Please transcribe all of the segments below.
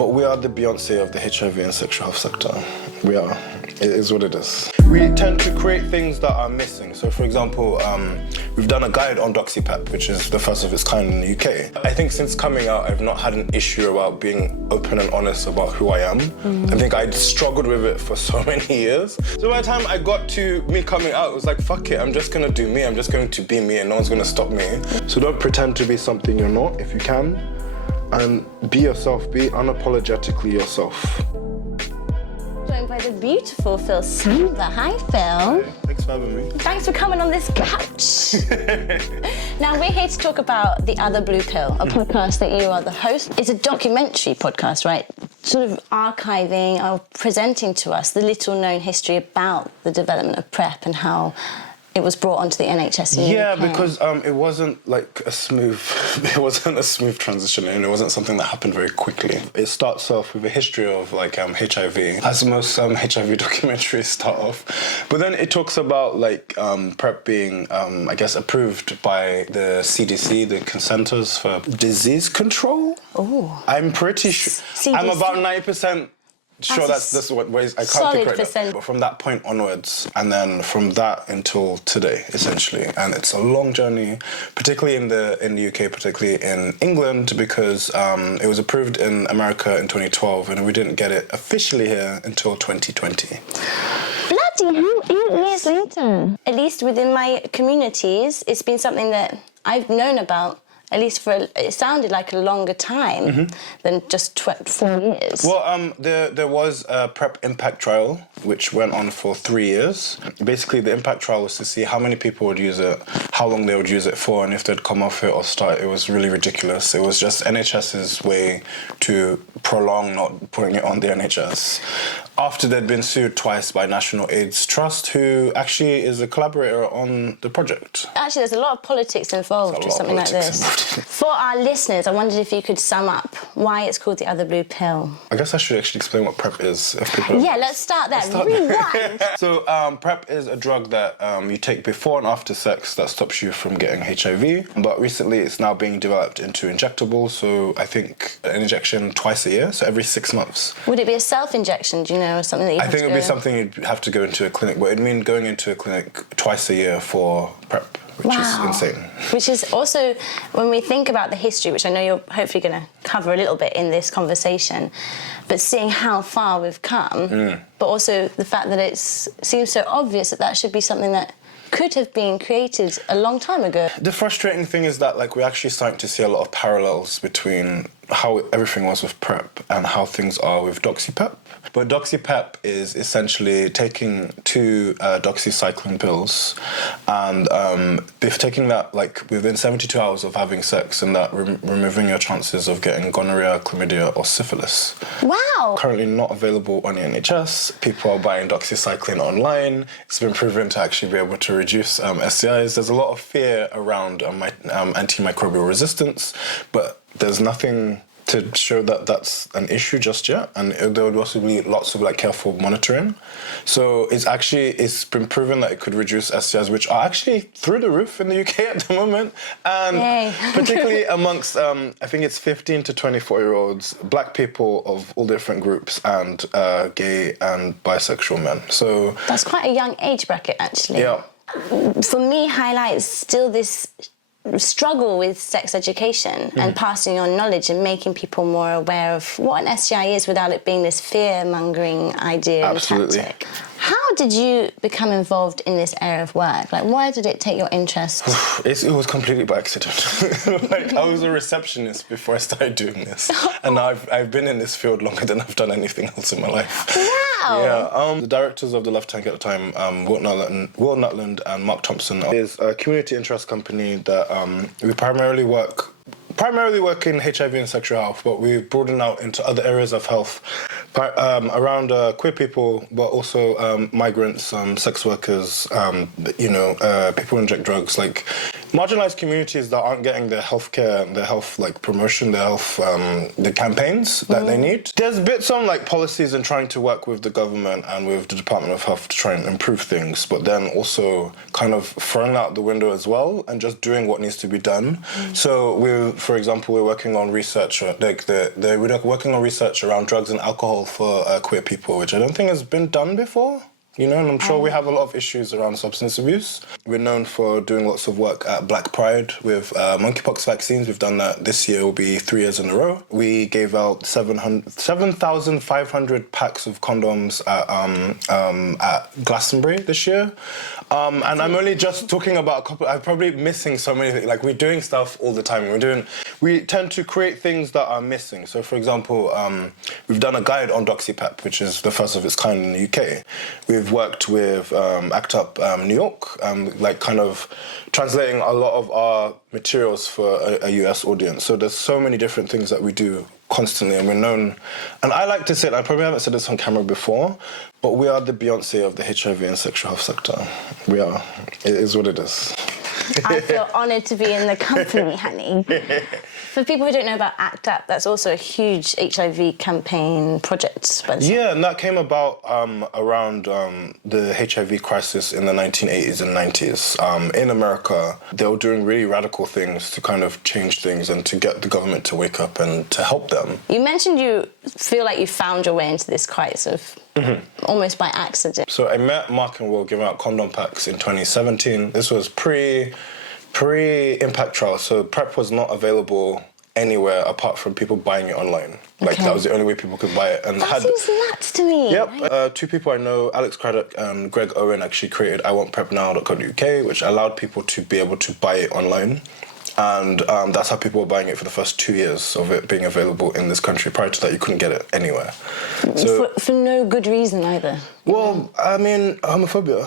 But we are the Beyonce of the HIV and sexual health sector. We are. It is what it is. We tend to create things that are missing. So, for example, we've done a guide on DoxyPEP, which is the first of its kind in the UK. I think since coming out, I've not had an issue about being open and honest about who I am. I think I'd struggled with it for so many years. So by the time I got to me coming out, it was like, fuck it, I'm just gonna do me. I'm just going to be me and no one's gonna stop me. So don't pretend to be something you're not if you can. And be yourself, be unapologetically yourself. Joined by the beautiful Phil Samba. Hi, Phil. Hey, thanks for having me. Thanks for coming on this couch. Now, we're here to talk about The Other Blue Pill, a podcast that you are the host. It's a documentary podcast, right? Sort of archiving or presenting to us the little-known history about the development of PrEP and how it was brought onto the NHS in the UK. Because it wasn't like a smooth transition, and it wasn't something that happened very quickly. It starts off with a history of like HIV, as most HIV documentaries start off. But then it talks about like PrEP being, I guess, approved by the CDC, the Centers for Disease Control. Oh. I'm pretty sure. I'm about 90% sure that's what ways I can't keep correct. But from that point onwards, and then from that until today, essentially, and it's a long journey, particularly in the UK, particularly in England, because it was approved in America in 2012, and we didn't get it officially here until 2020. Bloody hell, 8 years later. At least within my communities, it's been something that I've known about. At least it sounded like a longer time than just 4 years. Well, there was a PrEP impact trial, which went on for 3 years. Basically, the impact trial was to see how many people would use it, how long they would use it for, and if they'd come off it or start. It was really ridiculous. It was just NHS's way to prolong not putting it on the NHS. After they'd been sued twice by National AIDS Trust, who actually is a collaborator on the project. Actually, there's a lot of politics involved with something like this. For our listeners, I wondered if you could sum up why it's called The Other Blue Pill. I guess I should actually explain what PrEP is. If people yeah, let's start there. Rewind. So PrEP is a drug that you take before and after sex that stops you from getting HIV. But recently it's now being developed into injectables. So I think an injection twice a year, so every 6 months. Would it be a self-injection, do you know, or something that you have to go? I think it would be something you'd have to go into a clinic. But it'd mean going into a clinic twice a year for PrEP. Which is insane. Which is also, when we think about the history, which I know you're hopefully going to cover a little bit in this conversation, but seeing how far we've come, but also the fact that it seems so obvious that should be something that could have been created a long time ago. The frustrating thing is that we're actually starting to see a lot of parallels between how everything was with PrEP and how things are with DoxyPEP. But DoxyPEP is essentially taking 2 doxycycline pills and taking that within 72 hours of having sex, and that removing your chances of getting gonorrhea, chlamydia or syphilis. Wow! Currently not available on the NHS. People are buying doxycycline online. It's been proven to actually be able to reduce STIs. There's a lot of fear around antimicrobial resistance, but there's nothing to show that that's an issue just yet, and there would also be lots of careful monitoring. So it's been proven that it could reduce STIs, which are actually through the roof in the UK at the moment, and particularly amongst I think it's 15 to 24-year-olds, black people of all different groups, and gay and bisexual men. So that's quite a young age bracket, actually. Yeah. For me, highlights still this struggle with sex education and passing on knowledge and making people more aware of what an STI is without it being this fear-mongering idea and tactic. How did you become involved in this area of work? Why did it take your interest? It was completely by accident. I was a receptionist before I started doing this. And now I've been in this field longer than I've done anything else in my life. Wow! Yeah. The directors of the Left Tank at the time, Will Nutland and Mark Thompson, is a community interest company that we primarily work in HIV and sexual health, but we broaden out into other areas of health around queer people, but also migrants, sex workers, people who inject drugs. marginalized communities that aren't getting the healthcare, the health like promotion, the health, the campaigns that they need. There's bits on like policies and trying to work with the government and with the Department of Health to try and improve things, but then also kind of throwing out the window as well and just doing what needs to be done. So for example, we're working on research, we're working on research around drugs and alcohol for queer people, which I don't think has been done before. You know, and I'm sure we have a lot of issues around substance abuse. We're known for doing lots of work at Black Pride with monkeypox vaccines. We've done that this year, will be 3 years in a row. We gave out 7,500 packs of condoms at Glastonbury this year. And I'm only just talking about a couple, I'm probably missing so many things. Like, we're doing stuff all the time. We tend to create things that are missing. So, for example, we've done a guide on DoxyPEP, which is the first of its kind in the UK. We've worked with ACT UP New York, like kind of translating a lot of our materials for a US audience. So there's so many different things that we do constantly, and we're known. And I like to say, I probably haven't said this on camera before, but we are the Beyonce of the HIV and sexual health sector. We are. It is what it is. I feel honoured to be in the company, honey. For people who don't know about ACT UP, that's also a huge HIV campaign project. Yeah, and that came about around the HIV crisis in the 1980s and 90s. In America, they were doing really radical things to kind of change things and to get the government to wake up and to help them. You mentioned you feel like you found your way into this quite sort of almost by accident. So I met Mark and Will giving out condom packs in 2017. This was pre-impact trial, so PrEP was not available anywhere apart from people buying it online. Like, that was the only way people could buy it. And that seems nuts to me. Yep. Right? Two people I know, Alex Craddock and Greg Owen, actually created iwantprepnow.co.uk, which allowed people to be able to buy it online. And that's how people were buying it for the first 2 years of it being available in this country. Prior to that, you couldn't get it anywhere. So, for no good reason either. Well, I mean, homophobia.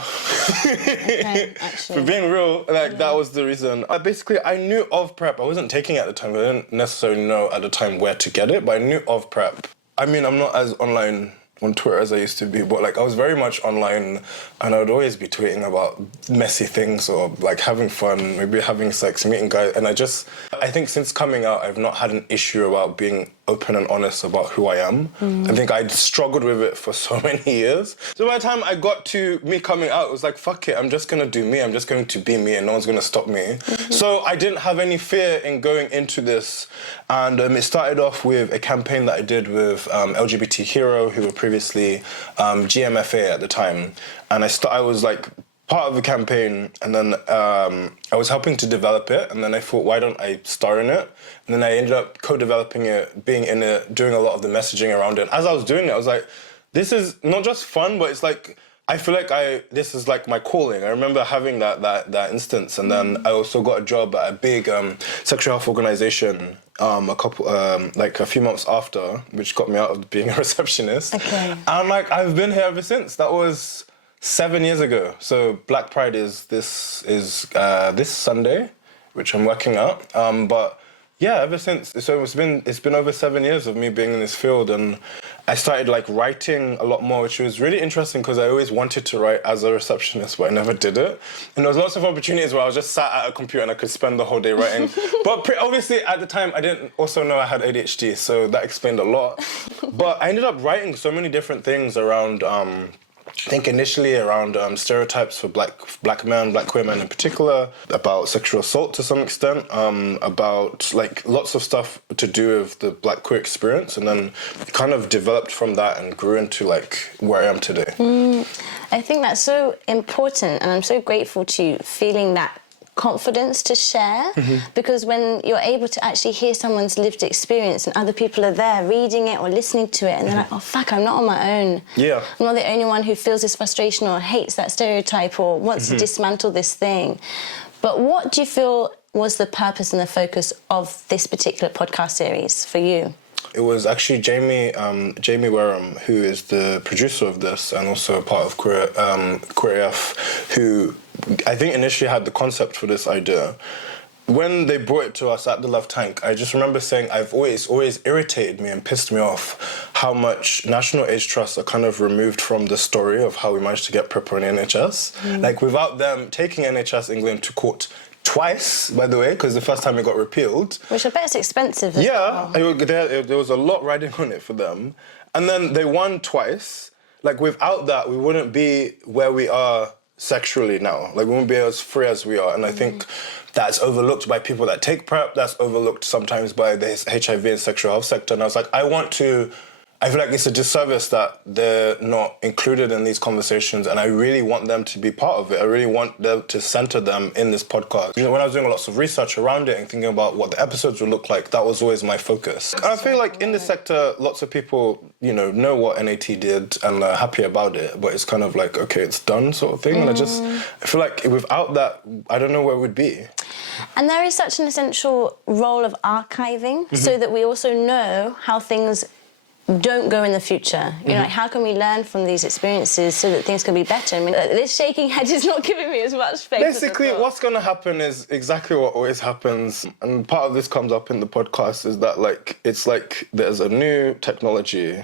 Okay, actually. For being real, like, that was the reason. Basically, I knew of PrEP. I wasn't taking it at the time. I didn't necessarily know at the time where to get it, but I knew of PrEP. I mean, I'm not as online on Twitter as I used to be, but like, I was very much online, and I would always be tweeting about messy things or like having fun, maybe having sex, meeting guys. And I think since coming out, I've not had an issue about being open and honest about who I am. I think I'd struggled with it for so many years. So by the time I got to me coming out, it was like, fuck it, I'm just gonna do me. I'm just going to be me and no one's gonna stop me. So I didn't have any fear in going into this. And it started off with a campaign that I did with LGBT Hero, who were previously GMFA at the time. And I was like part of the campaign, and then I was helping to develop it, and then I thought, why don't I star in it? And then I ended up co-developing it, being in it, doing a lot of the messaging around it. As I was doing it, I was like, this is not just fun, but it's like, I feel like this is like my calling. I remember having that instance, and then I also got a job at a big sexual health organization a few months after, which got me out of being a receptionist. Okay. And like, I've been here ever since. That was 7 years ago. So Black Pride is this Sunday, which I'm working at. But yeah, ever since. So it's been over 7 years of me being in this field, and I started like writing a lot more, which was really interesting because I always wanted to write as a receptionist, but I never did it. And there was lots of opportunities where I was just sat at a computer and I could spend the whole day writing. But obviously at the time I didn't also know I had ADHD, so that explained a lot. But I ended up writing so many different things around I think initially around stereotypes for black men, black queer men in particular, about sexual assault to some extent, about like lots of stuff to do with the black queer experience, and then kind of developed from that and grew into like where I am today. I think that's so important, and I'm so grateful to you feeling that confidence to share, because when you're able to actually hear someone's lived experience and other people are there reading it or listening to it, and they're like, oh fuck, I'm not on my own. Yeah. I'm not the only one who feels this frustration or hates that stereotype or wants to dismantle this thing. But what do you feel was the purpose and the focus of this particular podcast series for you? It was actually Jamie Wareham, who is the producer of this and also part of Queer AF, who I think initially had the concept for this idea. When they brought it to us at the Love Tank, I just remember saying I've always irritated me and pissed me off how much national age trusts are kind of removed from the story of how we managed to get PrEP on the NHS. Like, without them taking NHS England to court twice, by the way, because the first time it got repealed. Which I bet is expensive as well. There was a lot riding on it for them. And then they won twice. Like, without that, we wouldn't be where we are sexually now. Like, we wouldn't be as free as we are. And I think that's overlooked by people that take PrEP. That's overlooked sometimes by the HIV and sexual health sector. And I was like, I feel like it's a disservice that they're not included in these conversations, and I really want them to be part of it. I really want them to center them in this podcast. You know, when I was doing lots of research around it and thinking about what the episodes would look like, that was always my focus. And I feel like in this sector, lots of people, know what NAT did and are happy about it, but it's kind of like, okay, it's done sort of thing. And I feel like without that, I don't know where we'd be. And there is such an essential role of archiving so that we also know how things don't go in the future. You know, like, how can we learn from these experiences so that things can be better? I mean, this shaking head is not giving me as much faith. Basically, what's going to happen is exactly what always happens. And part of this comes up in the podcast is that, like, it's like there's a new technology.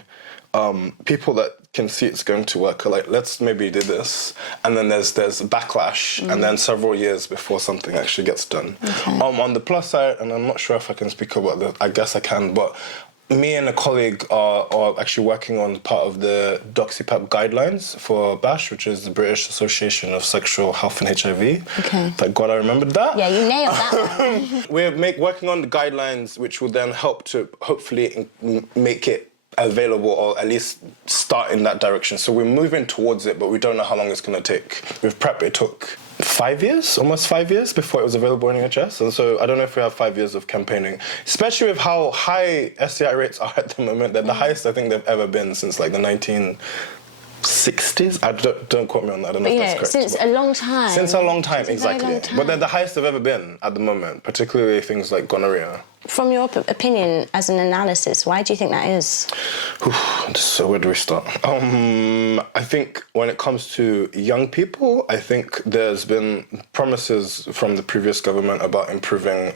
People that can see it's going to work are like, let's maybe do this. And then there's a backlash, and then several years before something actually gets done. Okay. On the plus side, and I'm not sure if I can speak about that, I guess I can, but me and a colleague are actually working on part of the DoxyPEP guidelines for BASH, which is the British Association of Sexual Health and HIV. Okay. Thank God I remembered that. Yeah, you nailed that one. We're working on the guidelines, which will then help to hopefully make it available, or at least start in that direction. So we're moving towards it, but we don't know how long it's going to take. With PrEP, it took almost 5 years before it was available in NHS. And so I don't know if we have 5 years of campaigning, especially with how high STI rates are at the moment. They're the highest I think they've ever been since like the 1960s. Don't quote me on that. I don't know if that's correct. Since a long time. Since a long time, exactly. Long time. But they're the highest they've ever been at the moment, particularly things like gonorrhea. From your opinion, as an analysis, why do you think that is? So where do we start? I think when it comes to young people, I think there's been promises from the previous government about improving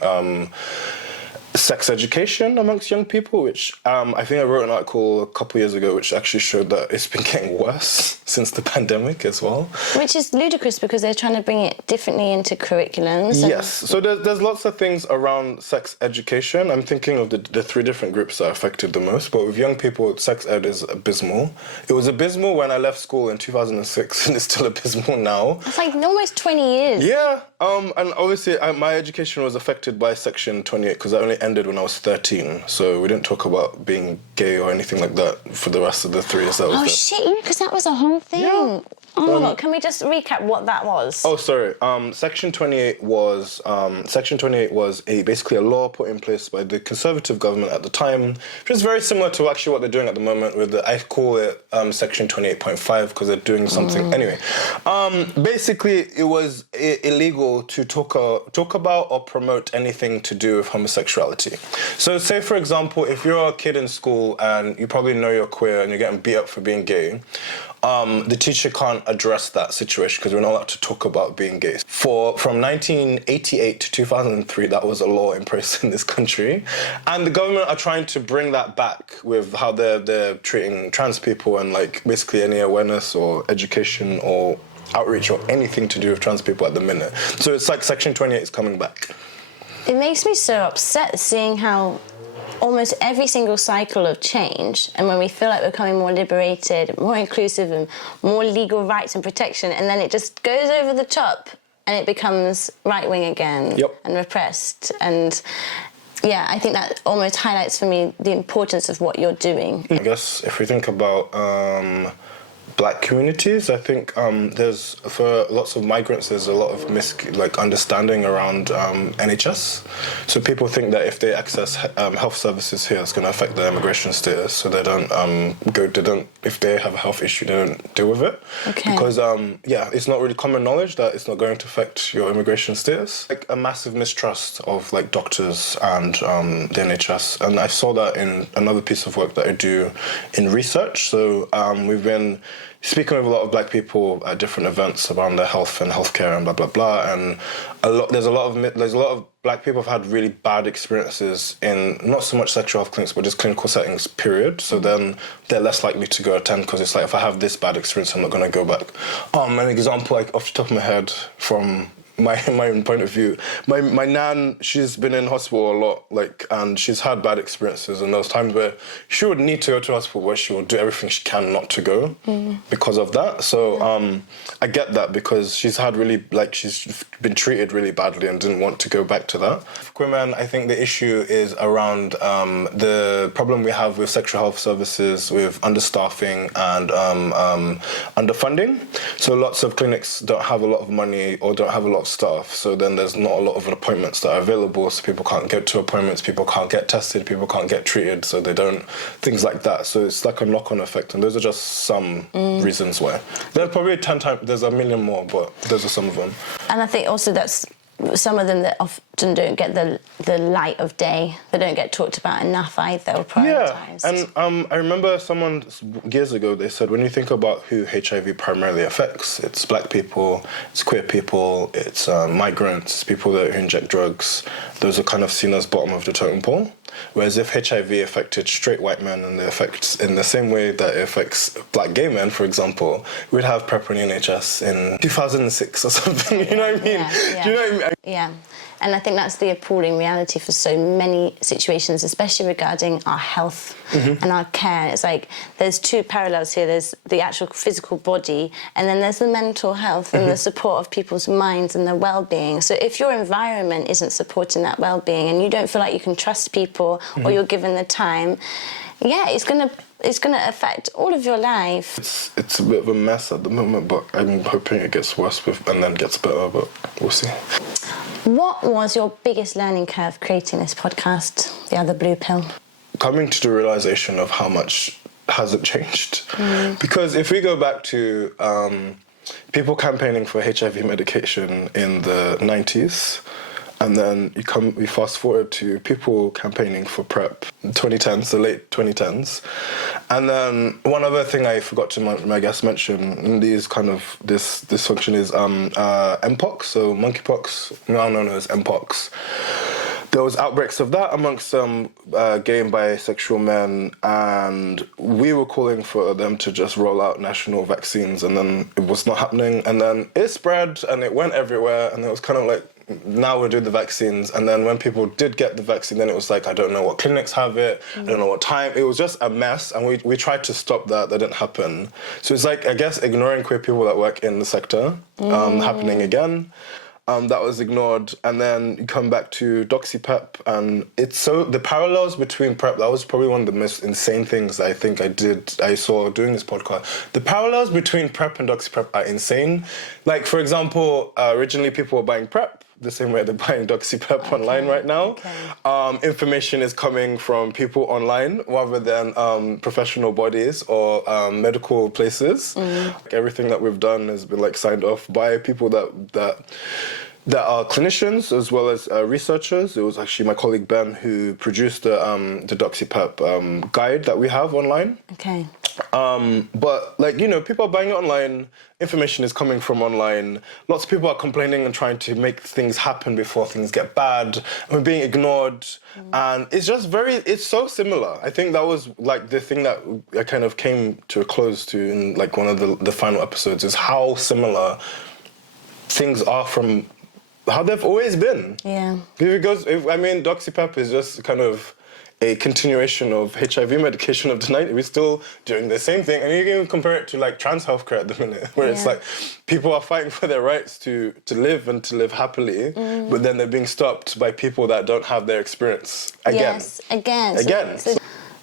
sex education amongst young people, which I think I wrote an article a couple years ago which actually showed that it's been getting worse since the pandemic as well. Which is ludicrous because they're trying to bring it differently into curriculums. Yes, so there's lots of things around sex education. I'm thinking of the three different groups that are affected the most, but with young people, sex ed is abysmal. It was abysmal when I left school in 2006, and it's still abysmal now. It's like almost 20 years. Yeah, and obviously my education was affected by Section 28 because I only ended when I was 13, so we didn't talk about being gay or anything like that for the rest of the 3 years that was there. Shit, because that was a whole thing. Yeah. Oh my God, can we just recap what that was? Oh, sorry. Section 28 was basically a law put in place by the Conservative government at the time, which is very similar to actually what they're doing at the moment with I call it Section 28.5 because they're doing something. Anyway, basically it was illegal to talk about or promote anything to do with homosexuality. So say, for example, if you're a kid in school and you probably know you're queer and you're getting beat up for being gay, the teacher can't address that situation because we're not allowed to talk about being gay. From 1988 to 2003, that was a law in place in this country. And the government are trying to bring that back with how they're treating trans people and like basically any awareness or education or outreach or anything to do with trans people at the minute. So it's like Section 28 is coming back. It makes me so upset seeing how almost every single cycle of change, and when we feel like we're becoming more liberated, more inclusive and more legal rights and protection, and then it just goes over the top and it becomes right-wing again. Yep. And repressed. And yeah, I think that almost highlights for me the importance of what you're doing. I guess if we think about Black communities, I think there's, for lots of migrants, there's a lot of understanding around NHS. So people think that if they access health services here, it's going to affect their immigration status. So they don't if they have a health issue, they don't deal with it. Okay. Because it's not really common knowledge that it's not going to affect your immigration status. Like a massive mistrust of like doctors and the NHS, and I saw that in another piece of work that I do in research. So we've been speaking with a lot of Black people at different events around their health and healthcare and blah blah blah, and there's a lot of Black people have had really bad experiences in not so much sexual health clinics but just clinical settings, period. So then they're less likely to go attend because it's like, if I have this bad experience, I'm not going to go back. An example, like off the top of my head from my own point of view. My nan, she's been in hospital a lot, like, and she's had bad experiences, and those times where she would need to go to hospital where she will do everything she can not to go because of that. So I get that, because she's had really, like, she's been treated really badly and didn't want to go back to that. For queer men, I think the issue is around the problem we have with sexual health services, with understaffing and underfunding. So lots of clinics don't have a lot of money or don't have a lot of staff, so then there's not a lot of appointments that are available, so people can't get to appointments, people can't get tested, people can't get treated, so they don't, things like that. So it's like a knock-on effect, and those are just some reasons why. There are probably 10 times, there's a million more, but those are some of them. And I think also that's some of them that often don't get the light of day. They don't get talked about enough either, or prioritised. Yeah, and I remember someone years ago, they said, when you think about who HIV primarily affects, it's black people, it's queer people, it's migrants, it's people that inject drugs. Those are kind of seen as bottom of the totem pole. Whereas if HIV affected straight white men and it affects in the same way that it affects black gay men, for example, we'd have PrEP in NHS in 2006 or something, you know what I mean? Yeah. Do you know what I mean? Yeah, and I think that's the appalling reality for so many situations, especially regarding our health and our care. It's like there's two parallels here. There's the actual physical body, and then there's the mental health and the support of people's minds and their well-being. So if your environment isn't supporting that well-being and you don't feel like you can trust people or you're given the time, it's gonna affect all of your life. It's a bit of a mess at the moment, but I'm hoping it gets worse and then gets better, but we'll see. What was your biggest learning curve creating this podcast, The Other Blue Pill? Coming to the realisation of how much hasn't changed. Because if we go back to people campaigning for HIV medication in the 90s, and then we fast forward to people campaigning for PrEP, 2010s, the late 2010s. And then one other thing I forgot to mention in these kind of this dysfunction is Mpox, so monkeypox, now known as Mpox. There was outbreaks of that amongst some gay and bisexual men, and we were calling for them to just roll out national vaccines, and then it was not happening, and then it spread and it went everywhere, and it was kind of like, now we'll do the vaccines. And then when people did get the vaccine, then it was like, I don't know what clinics have it, I don't know what time. It was just a mess, and we tried to stop that didn't happen. So it's like, I guess, ignoring queer people that work in the sector happening again. That was ignored. And then you come back to DoxyPEP, and it's so, the parallels between PrEP, that was probably one of the most insane things that I think I saw doing this podcast. The parallels between PrEP and DoxyPEP are insane. Like, for example, originally people were buying PrEP the same way they're buying DoxyPEP online right now. Information is coming from people online rather than professional bodies or medical places. Like, everything that we've done has been like signed off by people that are clinicians as well as researchers. It was actually my colleague Ben who produced the DoxyPEP guide that we have online. Okay. But, like, you know, people are buying it online, information is coming from online, lots of people are complaining and trying to make things happen before things get bad, and we're being ignored, and it's just it's so similar. I think that was, like, the thing that I kind of came to a close to in, like, one of the final episodes, is how similar things are from how they've always been. Yeah. Because, DoxyPEP is just kind of a continuation of HIV medication of the 90s. We're still doing the same thing. And you can even compare it to, like, trans healthcare at the minute, where it's like people are fighting for their rights to live and to live happily, but then they're being stopped by people that don't have their experience again. Yes, again. So,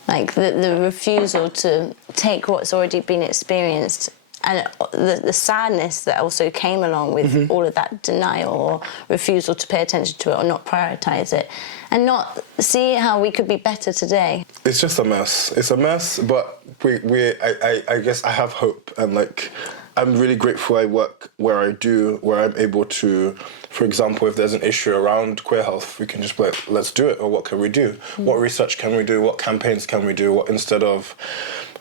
like, the refusal to take what's already been experienced, and the sadness that also came along with all of that denial or refusal to pay attention to it or not prioritise it and not see how we could be better today. It's just a mess. It's a mess, but I guess I have hope, and, like, I'm really grateful I work where I do, where I'm able to, for example, if there's an issue around queer health, we can just be like, let's do it, or what can we do? What research can we do? What campaigns can we do? What, instead of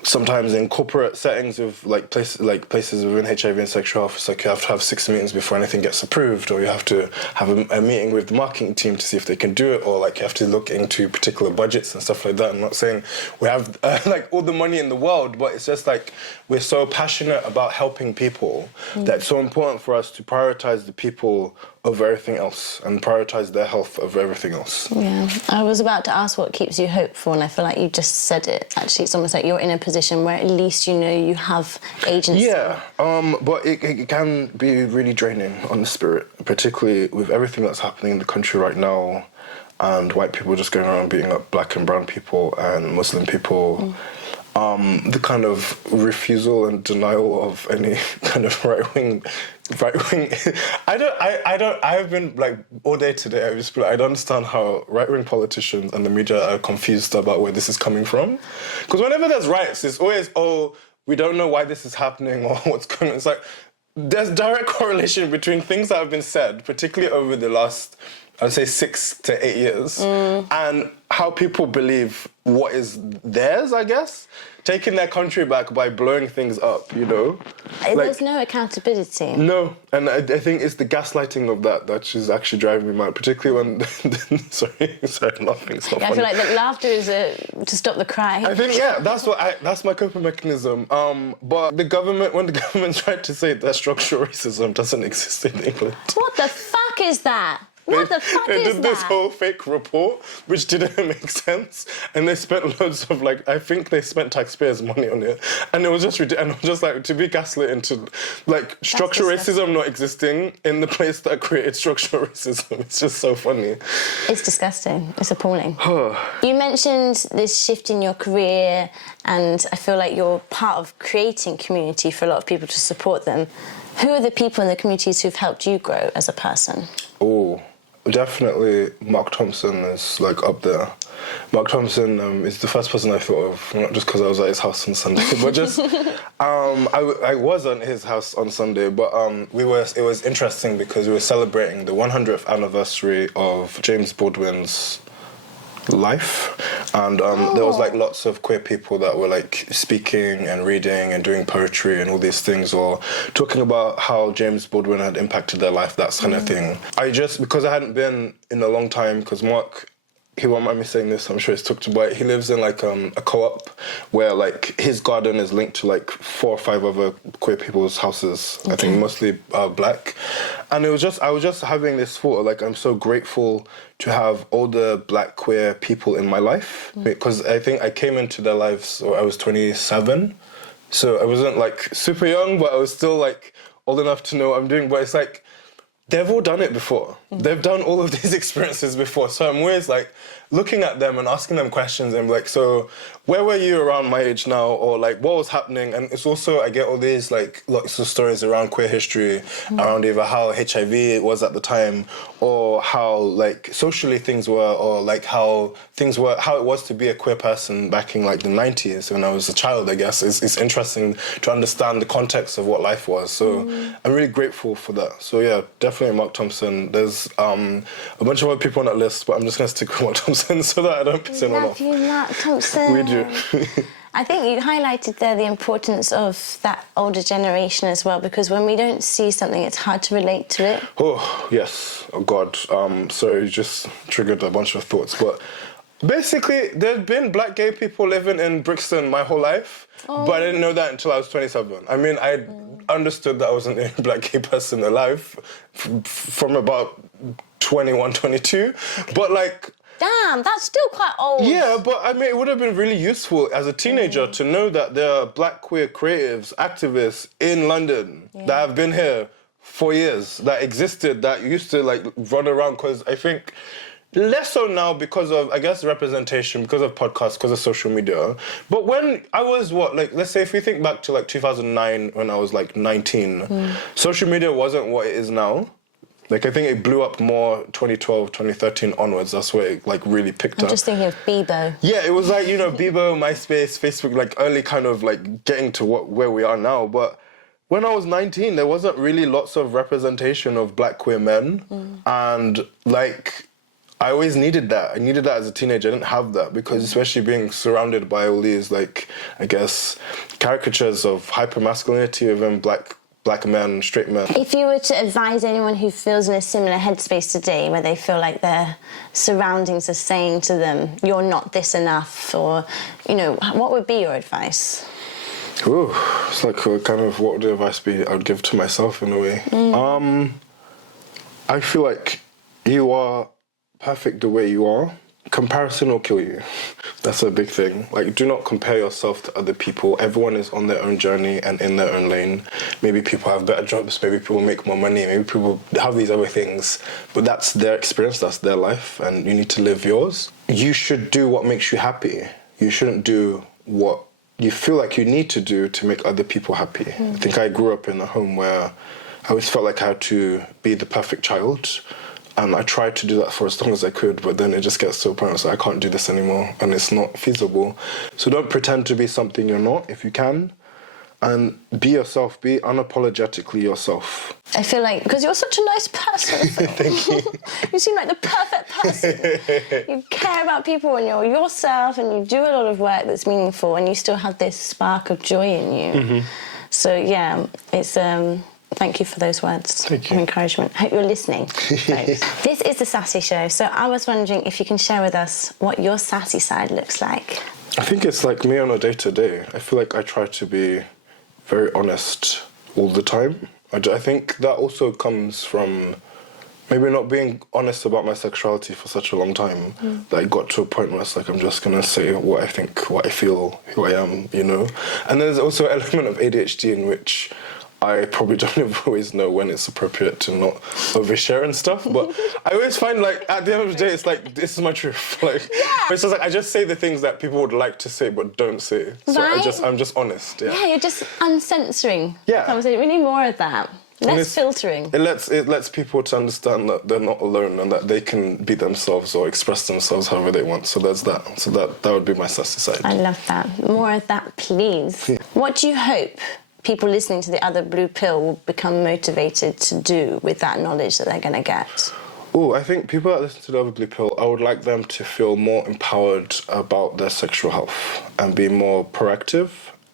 sometimes in corporate settings of places within HIV and sexual health, it's like you have to have 6 meetings before anything gets approved, or you have to have a meeting with the marketing team to see if they can do it, or like you have to look into particular budgets and stuff like that. I'm not saying we have like all the money in the world, but it's just like we're so passionate about helping people that it's so important for us to prioritize the people over everything else and prioritize their health over everything else. Yeah, I was about to ask what keeps you hopeful, and I feel like you just said it. Actually, it's almost like you're in a position where at least you know you have agency. Yeah, but it can be really draining on the spirit, particularly with everything that's happening in the country right now, and white people just going around beating up black and brown people and Muslim people. The kind of refusal and denial of any kind of right wing. I've been like all day today. I don't understand how right wing politicians and the media are confused about where this is coming from. Because whenever there's riots, it's always, oh, we don't know why this is happening or what's going on. It's like there's direct correlation between things that have been said, particularly over the last, I'd say 6 to 8 years, and how people believe what is theirs, I guess. Taking their country back by blowing things up, you know? There's no accountability. No, and I think it's the gaslighting of that is actually driving me mad, particularly when... sorry, I'm laughing, it's not funny. I feel like the laughter is to stop the cry. I think, that's my coping mechanism. But when the government tried to say that structural racism doesn't exist in England. What the fuck is that? What the fuck they is that? did this whole fake report, which didn't make sense, and they spent loads of I think they spent taxpayers' money on it, and it was just ridiculous. And it was just like to be gaslit into structural racism not existing in the place that created structural racism. It's just so funny. It's disgusting. It's appalling. You mentioned this shift in your career, and I feel like you're part of creating community for a lot of people to support them. Who are the people in the communities who've helped you grow as a person? Oh. Definitely Mark Thompson is up there. Mark Thompson is the first person I thought of, not just because I was at his house on Sunday, but just I was at his house on Sunday, but it was interesting because we were celebrating the 100th anniversary of James Baldwin's life, and there was lots of queer people that were speaking and reading and doing poetry and all these things, or talking about how James Baldwin had impacted their life, that kind of thing. Because I hadn't been in a long time, because Mark, he won't mind me saying this, I'm sure he's talked about it, he lives in a co-op where his garden is linked to 4 or 5 other queer people's houses, I think mostly black, and I was just having this thought I'm so grateful to have all the black queer people in my life, because I think I came into their lives when I was 27, so I wasn't super young, but I was still old enough to know what I'm doing, but it's they've all done it before. They've done all of these experiences before. So I'm always looking at them and asking them questions and so where were you around my age now? Or what was happening? And it's also, I get all these lots of stories around queer history, around either how HIV was at the time, or how socially things were, or how things were, how it was to be a queer person back in the 90s when I was a child, I guess. It's interesting to understand the context of what life was. So I'm really grateful for that. So yeah, definitely Mark Thompson. There's a bunch of other people on that list, but I'm just going to stick with Mark Thompson so that I don't piss anyone off. Love you, Mark Thompson. We do. I think you highlighted there the importance of that older generation as well, because when we don't see something, it's hard to relate to it. Oh, yes. Oh, God. Sorry, you just triggered a bunch of thoughts. But basically, there's been black gay people living in Brixton my whole life, but I didn't know that until I was 27. I mean, I understood that I wasn't a black gay person alive from about 21, 22. Okay. But damn, that's still quite old. Yeah, but I mean, it would have been really useful as a teenager to know that there are black queer creatives, activists in London that have been here for years, that existed, that used to run around, because I think less so now because of, I guess, representation, because of podcasts, because of social media. But when I was, let's say if we think back to 2009 when I was 19, social media wasn't what it is now. I think it blew up more 2012, 2013 onwards. That's where it really picked up. I'm just thinking of Bebo. Yeah, it was Bebo, MySpace, Facebook, early kind of getting to where we are now. But when I was 19, there wasn't really lots of representation of black queer men. And I always needed that. I needed that as a teenager. I didn't have that because especially being surrounded by all these I guess, caricatures of hypermasculinity within black men, straight men. If you were to advise anyone who feels in a similar headspace today, where they feel like their surroundings are saying to them, you're not this enough, or, what would be your advice? Ooh, it's kind of what would the advice be I would give to myself in a way. I feel like you are perfect the way you are. Comparison will kill you. That's a big thing. Like, do not compare yourself to other people. Everyone is on their own journey and in their own lane. Maybe people have better jobs, maybe people make more money, maybe people have these other things. But that's their experience, that's their life, and you need to live yours. You should do what makes you happy. You shouldn't do what you feel like you need to do to make other people happy. I think I grew up in a home where I always felt like I had to be the perfect child. And I tried to do that for as long as I could, but then it just gets to a point where I can't do this anymore, and it's not feasible. So don't pretend to be something you're not, if you can. And be yourself, be unapologetically yourself. I feel like, because you're such a nice person. Thank you. You seem like the perfect person. You care about people and you're yourself and you do a lot of work that's meaningful and you still have this spark of joy in you. So yeah, it's... Thank you for those words of encouragement. Hope you're listening, folks. This is the Sassy Show, so I was wondering if you can share with us what your sassy side looks like. I think it's like me on a day-to-day. I feel like I try to be very honest all the time. I think that also comes from maybe not being honest about my sexuality for such a long time that I got to a point where it's like I'm just going to say what I think, what I feel, who I am, you know? And there's also an element of ADHD in which I probably don't always know when it's appropriate to not overshare and stuff, but I always find, like, at the end of the day, it's like, this is my truth. Like, it's just like, I just say the things that people would like to say but don't say. So I'm just honest, Yeah, you're just uncensoring. Yeah. We need more of that. Less filtering. It lets people to understand that they're not alone and that they can be themselves or express themselves however they want. So there's that. So that would be my sassy side. I love that. More of that, please. What do you hope people listening to the other Blue Pill will become motivated to do with that knowledge that they're going to get? Oh, I think people that listen to the other Blue Pill, I would like them to feel more empowered about their sexual health and be more proactive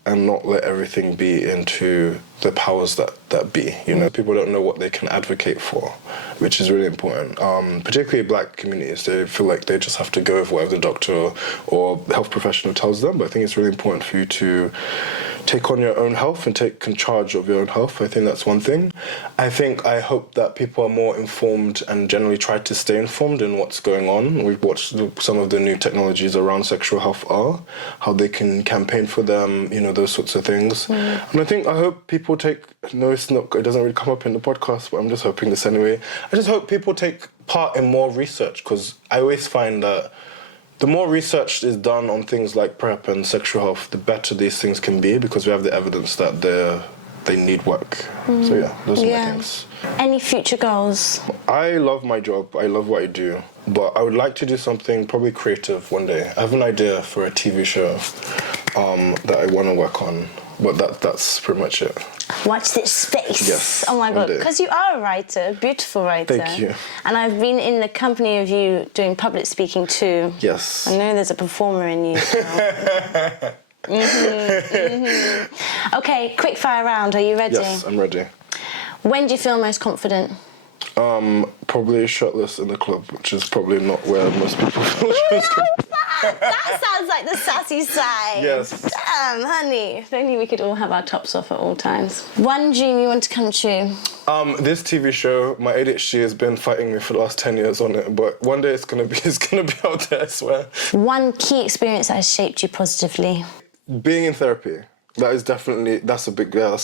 and not let everything be into the powers that be. You know, people don't know what they can advocate for, which is really important. Particularly Black communities, they feel like they just have to go with whatever the doctor or health professional tells them. But I think it's really important for you to take on your own health and take charge of your own health. I think that's one thing. I hope that people are more informed and generally try to stay informed in what's going on. We've watched some of the new technologies around sexual health how they can campaign for them, you know, those sorts of things. And I hope people take, it doesn't really come up in the podcast, but I'm just hoping this anyway. I just hope people take part in more research, because I always find that the more research is done on things like PrEP and sexual health, the better these things can be, because we have the evidence that they need work. So yeah, those are my things. Any future goals? I love my job. I love what I do. But I would like to do something probably creative one day. I have an idea for a TV show that I want to work on. But that's pretty much it. Watch this space. Yes. Oh my God. Because you are a writer, beautiful writer. Thank you. And I've been in the company of you doing public speaking too. Yes. I know there's a performer in you. Okay, quick fire round. Are you ready? Yes, I'm ready. When do you feel most confident? Probably shirtless in the club, which is probably not where most people feel That sounds like the sassy side. Yes. Damn, honey. If only we could all have our tops off at all times. One dream you want to come true? This TV show, my ADHD has been fighting me for the last 10 years on it, but one day it's gonna be out there, I swear. One key experience that has shaped you positively? Being in therapy. That's a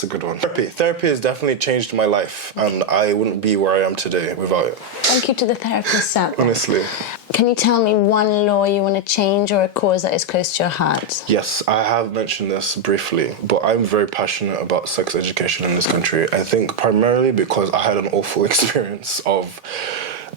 good one. Therapy has definitely changed my life, and I wouldn't be where I am today without it. Thank you to the therapist out there. Honestly. Can you tell me one law you want to change or a cause that is close to your heart? Yes, I have mentioned this briefly, but I'm very passionate about sex education in this country. I think primarily because I had an awful experience of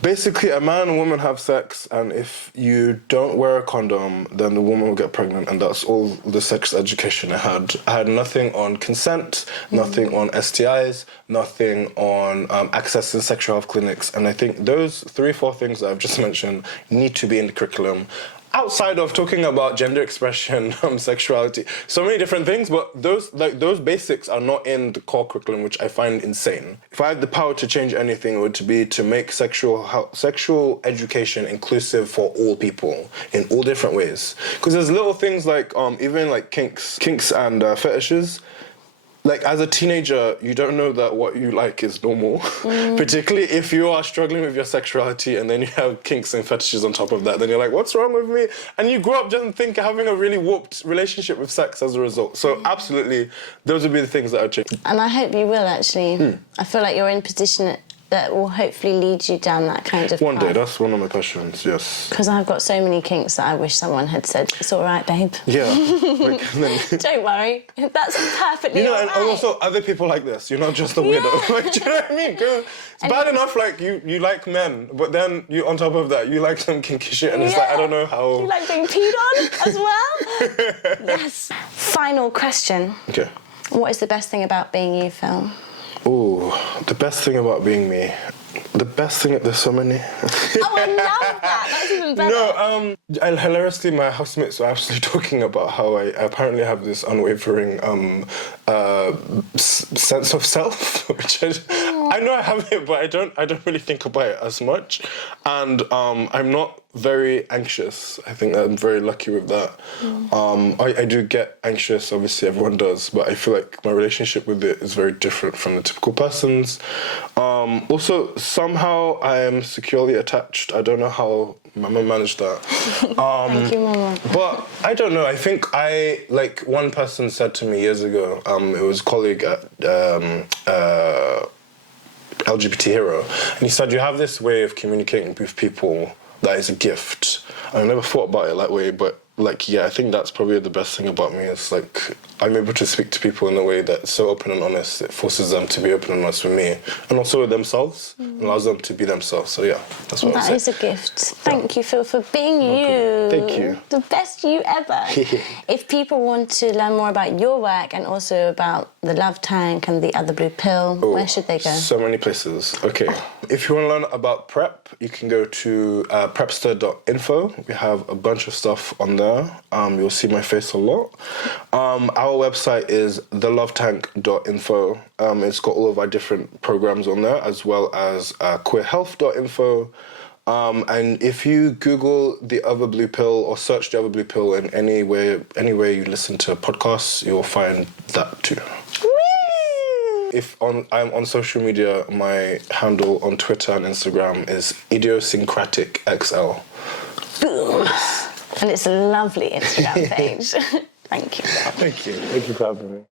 basically a man and woman have sex, and if you don't wear a condom, then the woman will get pregnant, and that's all the sex education I had. I had nothing on consent, nothing on STIs, nothing on accessing sexual health clinics, and I think those 3-4 things that I've just mentioned need to be in the curriculum. Outside of talking about gender expression, sexuality, so many different things, but those basics are not in the core curriculum, which I find insane. If I had the power to change anything, it would be to make sexual education inclusive for all people in all different ways. Because there's little things like even like kinks and fetishes. like, as a teenager, you don't know that what you like is normal. Particularly if you are struggling with your sexuality and then you have kinks and fetishes on top of that, then you're like, what's wrong with me? And you grow up just having a really warped relationship with sex as a result. So absolutely, those would be the things that I'd change. And I hope you will, actually. I feel like you're in a position that will hopefully lead you down that kind of One path. day, that's one of my passions, yes. Because I've got so many kinks that I wish someone had said, it's all right, babe. Yeah. Like, then, Don't worry, that's perfectly all and right. also other people like this. You're not just a weirdo. Like, do you know what I mean? Girl, it's bad enough, like, you like men, but then you, on top of that, you like some kinky shit, and it's like, I don't know how... You like being peed on as well? Yes. Final question. Okay. What is the best thing about being you, Phil? Ooh, the best thing about being me. The best thing, there's so many. Oh, I love that. That's even better. No, hilariously, my housemates were actually talking about how I apparently have this unwavering sense of self, which I know I have it, but I don't really think about it as much. And I'm not very anxious. I think that I'm very lucky with that. I do get anxious, obviously everyone does, but I feel like my relationship with it is very different from the typical person's. Also, somehow I am securely attached. I don't know how Mama managed that. Thank you, Mama. But I don't know. I think one person said to me years ago, it was a colleague at LGBT Hero, and he said, you have this way of communicating with people that is a gift. I never thought about it that way, but like, yeah, I think that's probably the best thing about me is like I'm able to speak to people in a way that's so open and honest. It forces them to be open and honest with me, and also with themselves, allows them to be themselves. So yeah, that's what I would say. That is a gift. Thank you, Phil, for being you. Thank you. The best you ever. If people want to learn more about your work and also about the Love Tank and the other Blue Pill, where should they go? So many places. Okay. If you want to learn about PrEP, you can go to PrEPster.info. We have a bunch of stuff on there. You'll see my face a lot. Our website is thelovetank.info. It's got all of our different programs on there, as well as queerhealth.info. And if you Google The Other Blue Pill or search The Other Blue Pill in anywhere you listen to podcasts, you'll find that too. I'm on social media, my handle on Twitter and Instagram is idiosyncraticxl. Boom. And it's a lovely Instagram page. Thank you. Thank you. Thank you for having me.